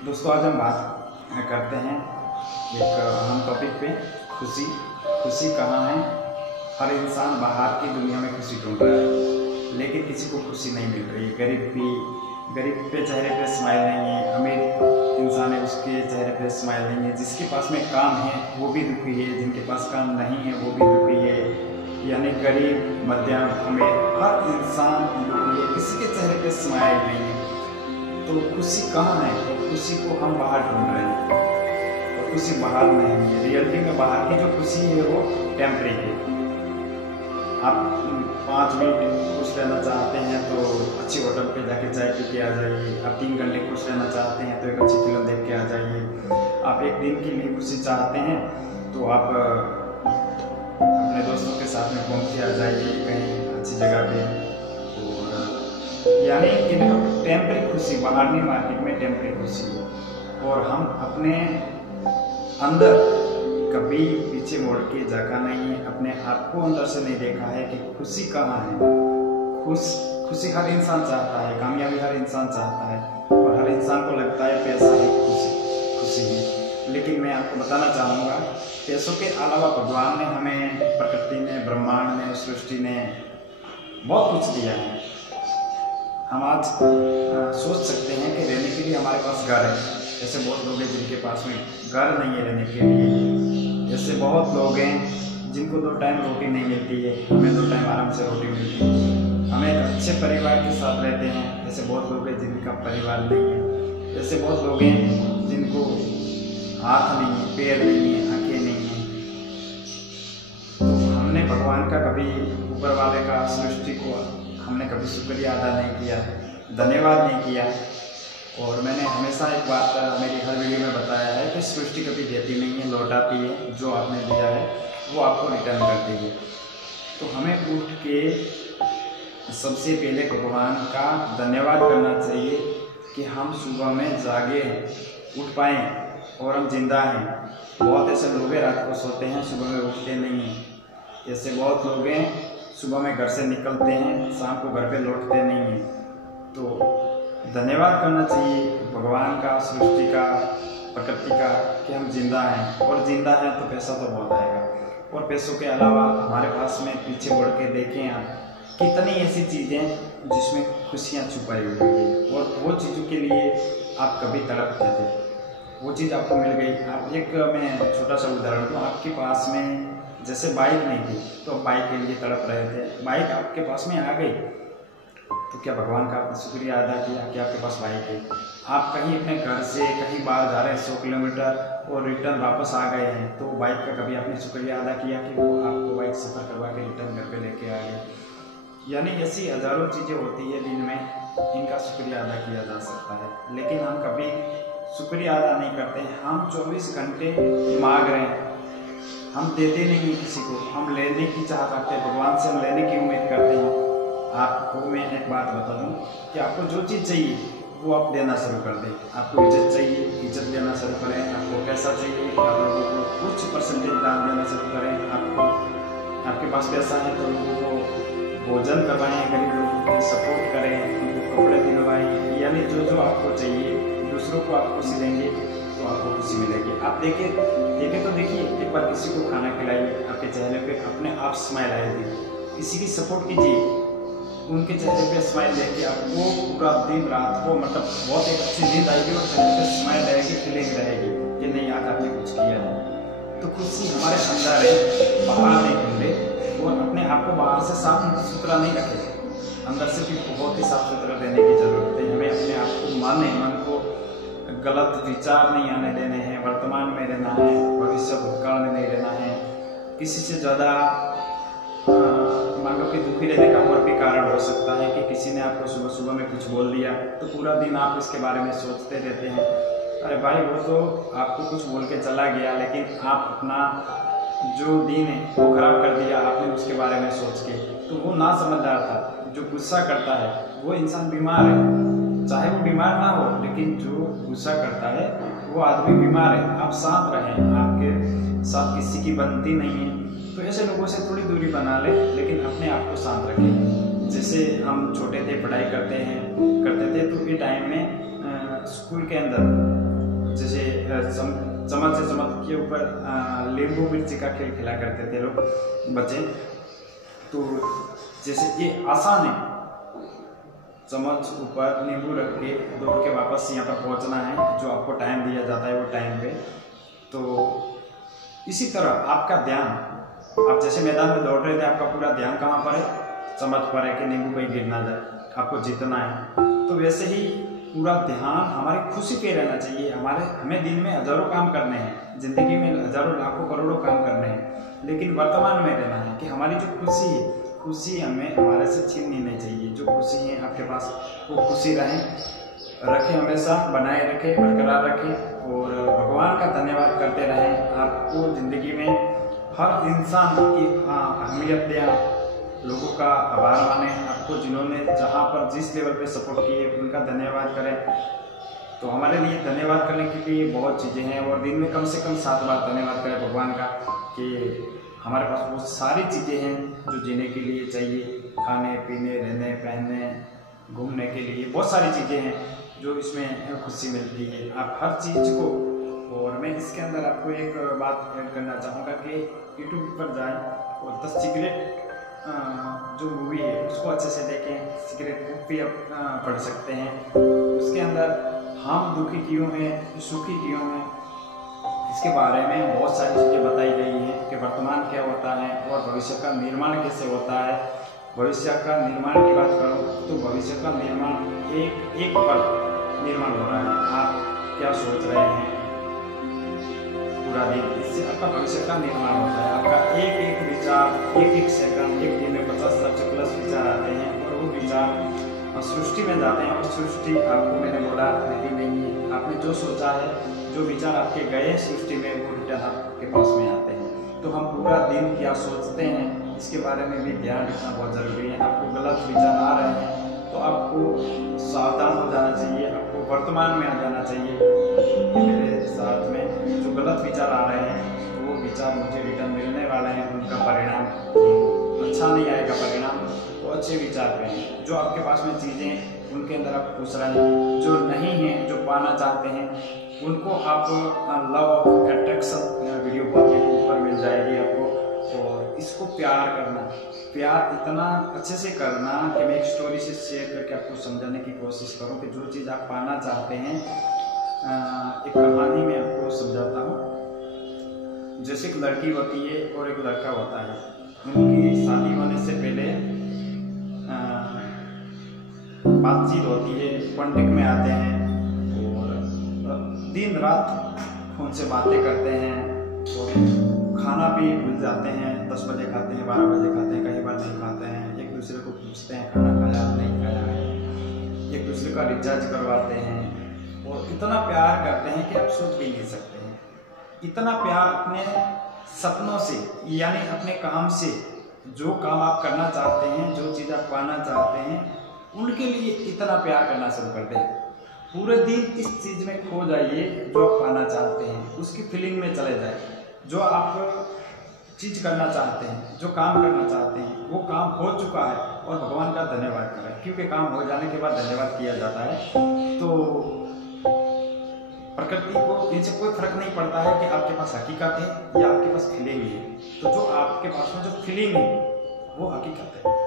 दोस्तों आज हम बात करते हैं एक अहम टॉपिक पे। खुशी खुशी कहाँ है। हर इंसान बाहर की दुनिया में खुशी ढूंढ रहा है, लेकिन किसी को खुशी नहीं मिल रही। गरीब पे चेहरे पे स्माइल नहीं है, अमीर इंसान है उसके चेहरे पे स्माइल नहीं है, जिसके पास में काम है वो भी दुखी है, जिनके पास काम नहीं है वो भी दुखी है। यानी गरीब मध्यम अमीर हर इंसान दुखी है, किसी के चेहरे पे स्माइल नहीं है। तो खुशी कहाँ है? तो खुशी को हम बाहर ढूंढ रहे हैं, तो खुशी बाहर नहीं है। रियलिटी में बाहर की जो खुशी है वो टेम्परेरी है। आप 5 मिनट खुश रहना चाहते हैं तो अच्छी होटल पे जाके चाय पी के आ जाइए। आप 3 घंटे खुश रहना चाहते हैं तो एक अच्छी फिल्म देख के आ जाइए। आप एक दिन के लिए खुशी चाहते हैं तो आप अपने दोस्तों के साथ में घूम के आ जाइए कहीं अच्छी जगह पे। यानी कि टेम्परेरी खुशी बाहर नहीं, मार्केट में टेम्परेरी खुशी है। और हम अपने अंदर कभी पीछे मुड़ के झांका नहीं है, अपने आप को अंदर से नहीं देखा है कि खुशी कहाँ है। खुशी हर इंसान चाहता है, कामयाबी हर इंसान चाहता है, और हर इंसान को लगता है पैसा है खुशी है। लेकिन मैं आपको बताना चाहूँगा, पैसों के अलावा भगवान ने हमें, प्रकृति ने, ब्रह्मांड ने, सृष्टि ने बहुत कुछ दिया है। हम आज सोच सकते हैं कि रहने के लिए हमारे पास घर है। ऐसे बहुत लोग हैं जिनके पास में घर नहीं है रहने के लिए। ऐसे बहुत लोग हैं जिनको 2 टाइम रोटी नहीं मिलती है, हमें 2 टाइम आराम से रोटी मिलती है। हम एक अच्छे परिवार के साथ रहते हैं। ऐसे बहुत लोग हैं जिनका परिवार नहीं है। ऐसे बहुत लोग हैं जिनको हाथ नहीं है, पैर नहीं है, आँखें नहीं है। तो हमने भगवान का कभी, ऊपर वाले का, सृष्टि को हमने कभी शुक्रिया अदा नहीं किया, धन्यवाद नहीं किया। और मैंने हमेशा एक बात मेरी हर वीडियो में बताया है कि सृष्टि कभी देती नहीं है, लौटाती है। जो आपने दिया है वो आपको रिटर्न करती है। तो हमें उठ के सबसे पहले भगवान का धन्यवाद करना चाहिए कि हम सुबह में जागे, उठ पाएँ और हम जिंदा हैं। बहुत ऐसे लोग हैं रात को सोते हैं, सुबह में उठते नहीं हैं। ऐसे बहुत लोग हैं सुबह में घर से निकलते हैं, शाम को घर पे लौटते नहीं हैं। तो धन्यवाद करना चाहिए भगवान का, सृष्टि का, प्रकृति का कि हम जिंदा हैं। और जिंदा हैं तो पैसा तो बहुत आएगा। और पैसों के अलावा हमारे पास में पीछे बढ़ के देखें आप, कितनी ऐसी चीज़ें जिसमें खुशियाँ छुपाई हुई है, और वो चीज़ों के लिए आप कभी तड़पते थे, वो चीज़ आपको मिल गई। आप मैं छोटा सा उदाहरण दूँ, आपके पास में जैसे बाइक नहीं थी तो बाइक के लिए तड़प रहे थे, बाइक आपके पास में आ गई तो क्या भगवान का आपने शुक्रिया अदा किया कि आपके पास बाइक है? आप कहीं अपने घर से कहीं बाहर जा रहे हैं 100 किलोमीटर और रिटर्न वापस आ गए हैं, तो बाइक का कभी आपने शुक्रिया अदा किया कि वो आपको बाइक सफ़र करवा के रिटर्न घर पे लेके आ गए? यानी ऐसी हज़ारों चीज़ें होती है दिन में, इनका शुक्रिया अदा किया जा सकता है, लेकिन हम कभी शुक्रिया अदा नहीं करते। हम 24 घंटे मांग रहे हैं, हम देते नहीं हैं किसी को, हम लेने की चाह रखते हैं, भगवान से हम लेने की उम्मीद करते हैं। आपको मैं एक बात बता दूं कि आपको जो चीज़ चाहिए वो आप देना शुरू कर दें। आपको इज्जत चाहिए, इज्जत देना शुरू करें। आपको पैसा चाहिए, आप लोगों को कुछ परसेंटेज दान देना शुरू करें। आपके पास पैसा है तो लोगों को भोजन करवाएं, गरीब लोगों को सपोर्ट करें, उनको कपड़े दिलवाएं। यानी जो आपको चाहिए, दूसरों को आप खुशी देंगे तो आपको खुशी मिलेगी। आप देखे तो देखिए, एक बार किसी को खाना खिलाइए, आपके चेहरे पे अपने आप स्माइल आएगी। किसी की सपोर्ट कीजिए, उनके चेहरे पे स्माइल देखिए, आपको पूरा दिन रात को मतलब बहुत एक अच्छी नींद आएगी और चेहरे पे स्माइल रहेगी, फीलिंग रहेगी कि नहीं आज आपने कुछ किया है। तो खुशी हमारे अंदर है, बाहर नहीं ढूंढे। और अपने आप को बाहर से साफ सुथरा नहीं रखे, अंदर से भी बहुत ही साफ सुथरा रहने की जरूरत है। हमें अपने आप को मन को गलत विचार नहीं आने देने हैं, वर्तमान में रहना है, भविष्य भूतकाल में नहीं रहना है। किसी से ज़्यादा मान लो कि दुखी रहने का और भी कारण हो सकता है कि किसी ने आपको सुबह सुबह में कुछ बोल दिया तो पूरा दिन आप इसके बारे में सोचते रहते हैं। अरे भाई, वो तो आपको कुछ बोल के चला गया, लेकिन आप अपना जो दिन है वो खराब कर दिया आपने उसके बारे में सोच के। तो वो ना समझदार था। जो गुस्सा करता है वो इंसान बीमार है, चाहे वो बीमार ना हो, लेकिन जो गुस्सा करता है वो आदमी बीमार है। आप शांत रहें, आपके साथ किसी की बनती नहीं है तो ऐसे लोगों से थोड़ी दूरी बना ले, लेकिन अपने आप को शांत रखें। जैसे हम छोटे थे, पढ़ाई करते थे तो ये टाइम में स्कूल के अंदर जैसे चम्मच से चम्मच के ऊपर नींबू मिर्ची का खेल खेला करते थे लोग बच्चे। तो जैसे ये आसान है, चम्मच ऊपर नींबू रख के दौड़ के वापस यहाँ पर पहुँचना है, जो आपको टाइम दिया जाता है वो टाइम पे। तो इसी तरह आपका ध्यान, आप जैसे मैदान में दौड़ रहे थे, आपका पूरा ध्यान कहाँ पर है? चम्मच पर है कि नींबू कहीं गिर ना जाए, आपको जीतना है। तो वैसे ही पूरा ध्यान हमारी खुशी पे रहना चाहिए। हमें दिन में हजारों काम करने हैं, जिंदगी में हजारों लाखों करोड़ों काम करने हैं, लेकिन वर्तमान में रहना है कि हमारी जो खुशी है, खुशी हमें हमारे से छीननी नहीं चाहिए। जो खुशी है आपके पास, वो खुशी रखें हमेशा, बनाए रखें, बरकरार रखें और भगवान का धन्यवाद करते रहें। आपको ज़िंदगी में हर इंसान की अहमियत दें, लोगों का आभार माने, आपको जिन्होंने जहाँ पर जिस लेवल पे सपोर्ट किए उनका धन्यवाद करें। तो हमारे लिए धन्यवाद करने के लिए बहुत चीज़ें हैं और दिन में कम से कम 7 बार धन्यवाद करें भगवान का कि हमारे पास बहुत सारी चीज़ें हैं जो जीने के लिए चाहिए, खाने पीने, रहने पहनने, घूमने के लिए बहुत सारी चीज़ें हैं जो इसमें खुशी मिलती है। आप हर चीज़ को, और मैं इसके अंदर आपको एक बात ऐड करना चाहूँगा कि यूट्यूब पर जाएं और द सीक्रेट जो मूवी है उसको अच्छे से देखें। सीक्रेट बुक भी आप पढ़ सकते हैं। उसके अंदर हम दुखी क्यों हैं, सुखी क्यों हैं, इसके बारे में बहुत सारी चीज़ें बताई गई हैं कि वर्तमान क्या होता है और भविष्य का निर्माण कैसे होता है। भविष्य का निर्माण की बात करो तो भविष्य का निर्माण एक पल निर्माण हो रहा है। आप क्या सोच रहे हैं पूरा दिन, इससे आपका भविष्य का निर्माण होता है। आपका एक विचार, एक सेकंड, एक दिन में 50 से प्लस विचार आते हैं और वो विचार सृष्टि में जाते हैं और सृष्टि, आपको मैंने बोला नहीं है, आपने जो सोचा है, जो विचार आपके गए सृष्टि में, वो रिटर्न आपके पास में आते हैं। तो हम पूरा दिन क्या सोचते हैं इसके बारे में भी ध्यान रखना बहुत ज़रूरी है। आपको गलत विचार आ रहे हैं तो आपको सावधान हो जाना चाहिए, आपको वर्तमान में आ जाना चाहिए कि मेरे साथ में जो गलत विचार आ रहे हैं वो विचार मुझे रिटर्न मिलने वाले हैं, उनका परिणाम अच्छा नहीं आएगा। परिणाम तो अच्छे विचार पे हैं। जो आपके पास में चीज़ें उनके अंदर आप खुश रहें, जो नहीं हैं, जो पाना चाहते हैं उनको आप लव ऑफ अट्रैक्शन वीडियो बहुत ऊपर मिल जाएगी आपको। और इसको प्यार करना, प्यार इतना अच्छे से करना कि मैं एक स्टोरी से शेयर करके आपको समझाने की कोशिश करूं कि जो चीज़ आप पाना चाहते हैं, एक कहानी में आपको समझाता हूं। जैसे एक लड़की होती है और एक लड़का होता है, उनकी शादी होने से पहले बातचीत होती है, पंडित में आते हैं और दिन रात फोन से बातें करते हैं और खाना भी भूल जाते हैं। 10 बजे खाते हैं, 12 बजे खाते हैं, कई बार नहीं खाते हैं। एक दूसरे को पूछते हैं खाना खाया नहीं खाया है, एक दूसरे का रिचार्ज करवाते हैं और इतना प्यार करते हैं कि आप सोच भी नहीं सकते हैं। इतना प्यार अपने सपनों से, यानी अपने काम से, जो काम आप करना चाहते हैं, जो चीज़ आप पाना चाहते हैं, उनके लिए इतना प्यार करना शुरू कर दें। पूरे दिन इस चीज़ में खो जाइए जो आप पाना चाहते हैं, उसकी फीलिंग में चले जाए। जो आप चीज़ करना चाहते हैं, जो काम करना चाहते हैं, वो काम हो चुका है और भगवान का धन्यवाद करें, क्योंकि काम हो जाने के बाद धन्यवाद किया जाता है। तो प्रकृति को इनसे कोई फर्क नहीं पड़ता है कि आपके पास हकीकत है या आपके पास फीलिंग है। तो जो आपके पास में जो फीलिंग है वो हकीकत है।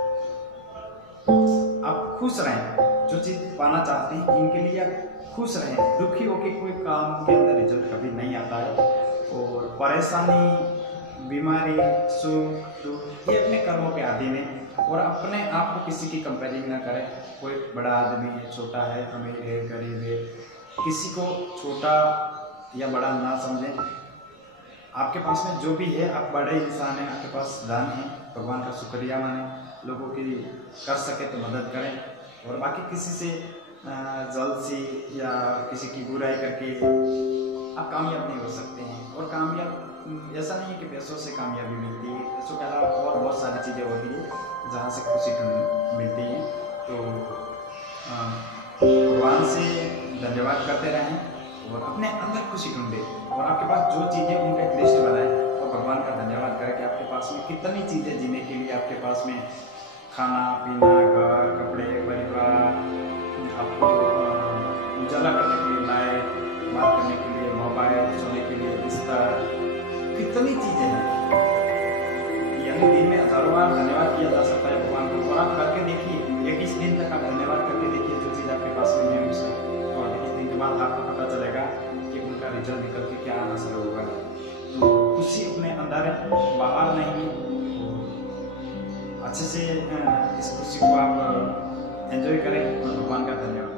आप खुश रहें, जो चीज़ पाना चाहते हैं इनके लिए आप खुश रहें। दुखी होकर कोई काम के अंदर रिजल्ट कभी नहीं आता है। और परेशानी, बीमारी, सुख, दुख, ये अपने कर्मों के अधीन है। और अपने आप को किसी की कंपेयरिंग ना करें। कोई बड़ा आदमी है, छोटा है, अमीर है, गरीब है, किसी को छोटा या बड़ा ना समझें। आपके पास में जो भी है, आप बड़े इंसान हैं, आपके पास दान है, भगवान का शुक्रिया माने, लोगों की कर सके तो मदद करें। और बाकी किसी से जल्दी या किसी की बुराई करके आप कामयाब नहीं हो सकते हैं। और कामयाब ऐसा नहीं है कि पैसों से कामयाबी मिलती है, पैसों के अलावा और बहुत सारी चीज़ें होती है जहाँ से खुशी मिलती है। तो भगवान से धन्यवाद करते रहें और अपने अंदर खुशी ढूंढें। और आपके पास जो चीज़ें उनका एक लिस्ट बनाएं और भगवान का धन्यवाद करें कि आपके पास में कितनी चीज़ें जीने के लिए आपके पास में खाना पीना, घर, कपड़े, परिवार, आपको उजाला करने के लिए इतनी चीजें हैं, यानी दिन में हजारों बार धन्यवाद किया जा सकता है भगवान को। और आप करके देखिए, 21 दिन तक आप धन्यवाद करके देखिए जो चीज़ आपके पास में है उसे, और 21 दिन के बाद आपको पता चलेगा कि उनका रिजल्ट निकल के क्या आना शुरू होगा। तो खुशी अपने अंदर है, बाहर नहीं है। अच्छे से इस खुशी को आप एंजॉय करें और भगवान का धन्यवाद।